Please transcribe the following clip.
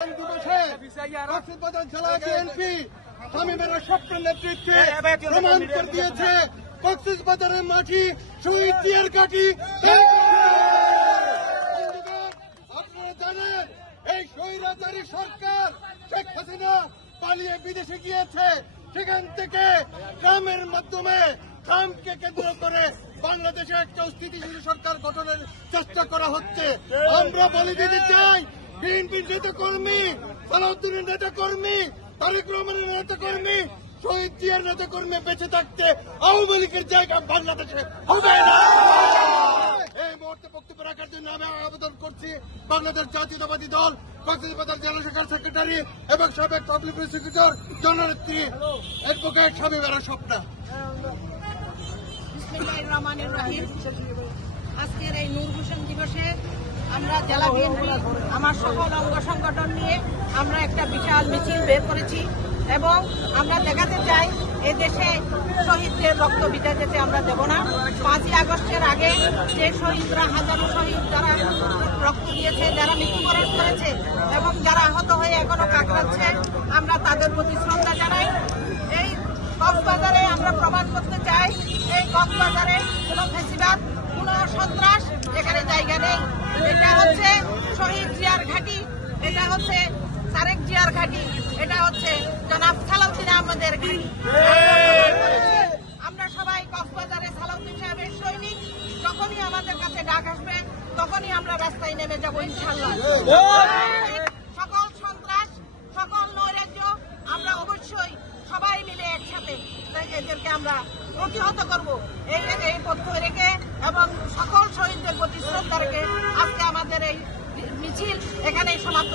কক্সবাজার জেলা বিএনপি শামীমের স্বপ্নের নেতৃত্বে প্রমাণ করে দিয়েছে কক্সবাজারের মাটি শহীদ জিয়ার ঘাঁটি। আপনারা জানেন এই স্বৈরাচারী সরকার শেখ হাসিনা পালিয়ে বিদেশে গিয়েছে, সেখান থেকে ট্রামের মাধ্যমে ট্রাম্পকে কেন্দ্র করে বাংলাদেশে একটা স্থিতিশীল সরকার গঠনের চেষ্টা করা হচ্ছে। আমরা বলে দিতে চাই, বিএনপির নেতা কর্মী, সালাউদ্দিনের নেতা কর্মী, তারেক রহমানের নেতা কর্মী, শহীদ জিয়ার নেতা কর্মী বেঁচে থাকতে আওয়ামী লীগের জায়গা বাংলাদেশে হবে না। এই মুহূর্তে বক্তব্য রাখার জন্য আমি আবেদন করছি বাংলাদেশ জাতীয়তাবাদী দল কক্সবাজার জেলা শাখার সেক্রেটারি এবং সাবেক পাবলিক প্রসিকিউটর জননেত্রী অ্যাডভোকেট শামীমের স্বপ্ন। বিসমিল্লাহির রহমানির রহিম। আজকের এই নূর হোসেন দিবসে আমরা জেলা বিএনপি আমার সকল অঙ্গ সংগঠন নিয়ে আমরা একটা বিশাল মিছিল বের করেছি এবং আমরা দেখাতে চাই এদেশে শহীদদের রক্ত বিদায় যেতে আমরা দেব না। 5ই আগস্টের আগে যে শহীদরা, হাজারো শহীদ যারা রক্ত দিয়েছে, যারা মৃত্যুবরণ করেছে এবং যারা আহত হয়ে এখনো কাতরাচ্ছে, আমরা তাদের প্রতি শ্রদ্ধা জানাই। এই কক্সবাজারে আমরা প্রমাণ করতে চাই, এই কক্সবাজারে কোনো ফ্যাসিবাদ, কোনো সন্ত্রাস এখানে জায়গা নেই। এটা হচ্ছে শহীদ জিয়ার ঘাঁটি, এটা হচ্ছে তারেক জিয়ার ঘাঁটি, এটা হচ্ছে জনাব সালাউদ্দিন আহমেদের ঘাঁটি। আমরা সবাই কক্সবাজারে সালাউদ্দিন সাহেবের সৈনিক। যখনই আমাদের কাছে ডাক আসবে তখনই আমরা রাস্তায় নেমে যাব ইনশাআল্লাহ। সকল সন্ত্রাস, সকল নৈরাজ্য আমরা অবশ্যই সবাই মিলে একসাথে এদেরকে আমরা প্রতিহত করব। এই পথ রেখে এবং সকল শহীদদের প্রতি শ্রদ্ধা রেখে আজকে আমাদের এই মিছিল এখানেই সমাপ্ত।